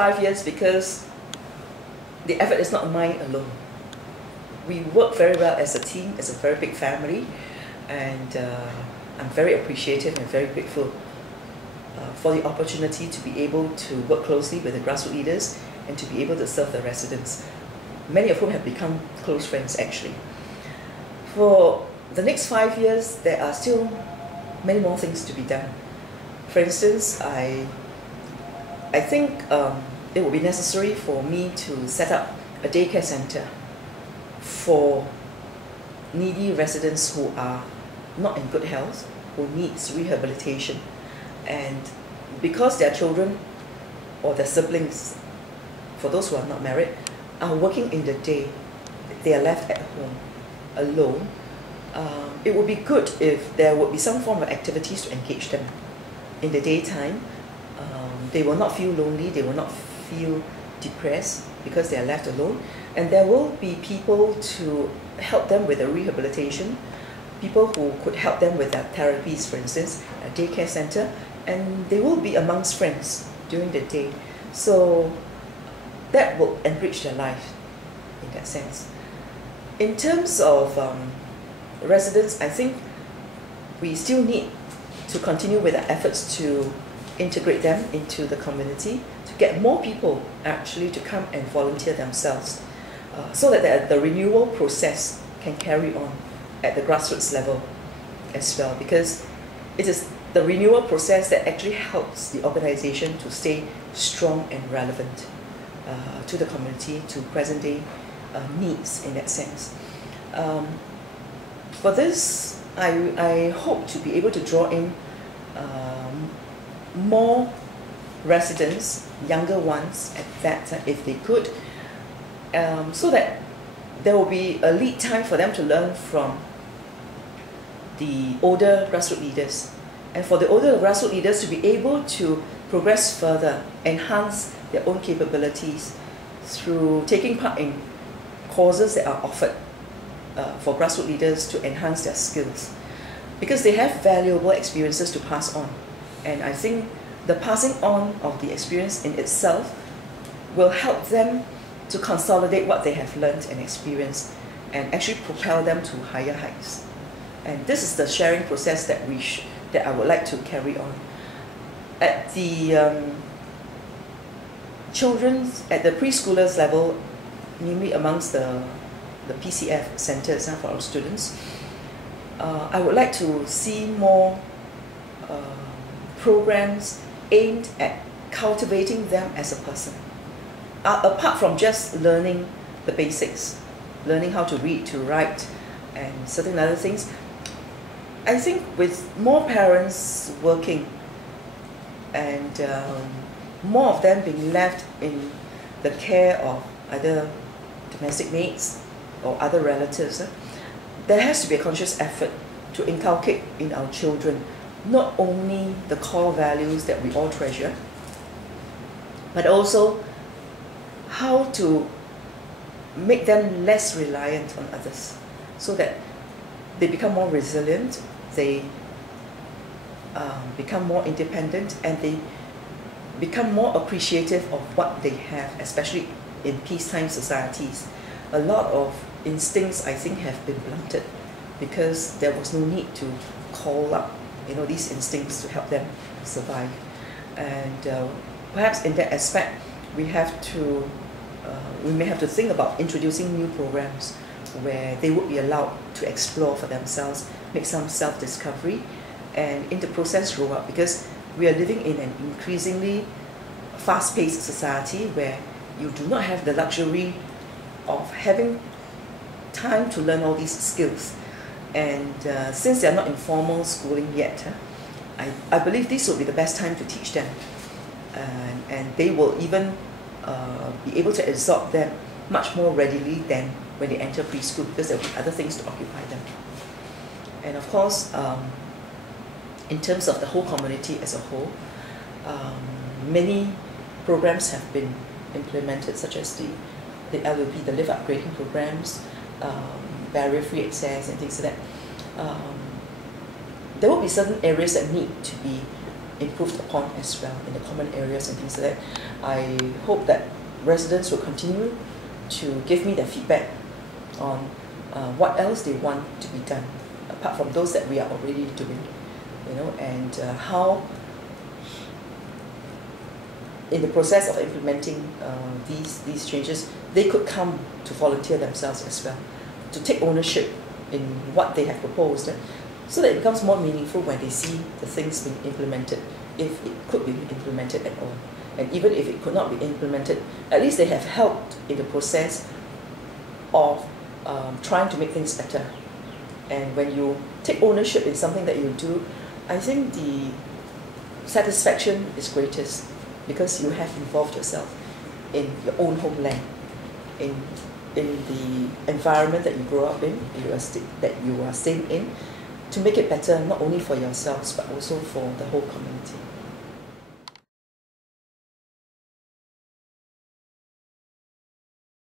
5 years because the effort is not mine alone. We work very well as a team, as a very big family, and I'm very appreciative and very grateful for the opportunity to be able to work closely with the grassroots leaders and to be able to serve the residents, many of whom have become close friends actually. For the next 5 years, there are still many more things to be done. For instance, I think it will be necessary for me to set up a daycare center for needy residents who are not in good health, who needs rehabilitation. And because their children or their siblings, for those who are not married, are working in the day, they are left at home alone, it would be good if there would be some form of activities to engage them in the daytime. They will not feel lonely, they will not feel depressed because they are left alone, and there will be people to help them with the rehabilitation, people who could help them with their therapies, for instance, a daycare center, and they will be amongst friends during the day. So that will enrich their life in that sense. In terms of residents, I think we still need to continue with our efforts to integrate them into the community, to get more people actually to come and volunteer themselves, so that the renewal process can carry on at the grassroots level as well, because it is the renewal process that actually helps the organization to stay strong and relevant to the community, to present day needs in that sense. For this, I hope to be able to draw in more residents, younger ones at that, if they could, so that there will be a lead time for them to learn from the older grassroots leaders, and for the older grassroots leaders to be able to progress further, enhance their own capabilities through taking part in courses that are offered for grassroots leaders to enhance their skills, because they have valuable experiences to pass on. And I think the passing on of the experience in itself will help them to consolidate what they have learned and experienced and actually propel them to higher heights. And this is the sharing process that that I would like to carry on. At the children's, at the preschoolers level, namely amongst the PCF centers for our students, I would like to see more programs aimed at cultivating them as a person. Apart from just learning the basics, learning how to read, to write, and certain other things, I think with more parents working and more of them being left in the care of either domestic maids or other relatives, there has to be a conscious effort to inculcate in our children not only the core values that we all treasure, but also how to make them less reliant on others, so that they become more resilient, they become more independent, and they become more appreciative of what they have, especially in peacetime societies. A lot of instincts, I think, have been blunted because there was no need to call up these instincts to help them survive. And perhaps in that aspect, we may have to think about introducing new programs where they would be allowed to explore for themselves, make some self-discovery, and in the process grow up, because we are living in an increasingly fast-paced society where you do not have the luxury of having time to learn all these skills. And since they are not in formal schooling yet, I believe this will be the best time to teach them, and they will even be able to absorb them much more readily than when they enter preschool, because there will be other things to occupy them. And of course, in terms of the whole community as a whole, many programs have been implemented, such as the LUP, the Live Upgrading programs, barrier-free access and things like that. There will be certain areas that need to be improved upon as well in the common areas and things like that. I hope that residents will continue to give me their feedback on what else they want to be done, apart from those that we are already doing, and how in the process of implementing these changes, they could come to volunteer themselves as well, to take ownership in what they have proposed, so that it becomes more meaningful when they see the things being implemented, if it could be implemented at all. And even if it could not be implemented, at least they have helped in the process of trying to make things better. And when you take ownership in something that you do, I think the satisfaction is greatest, because you have involved yourself in your own homeland, in the environment that you grew up in, that you are staying in, to make it better not only for yourselves but also for the whole community.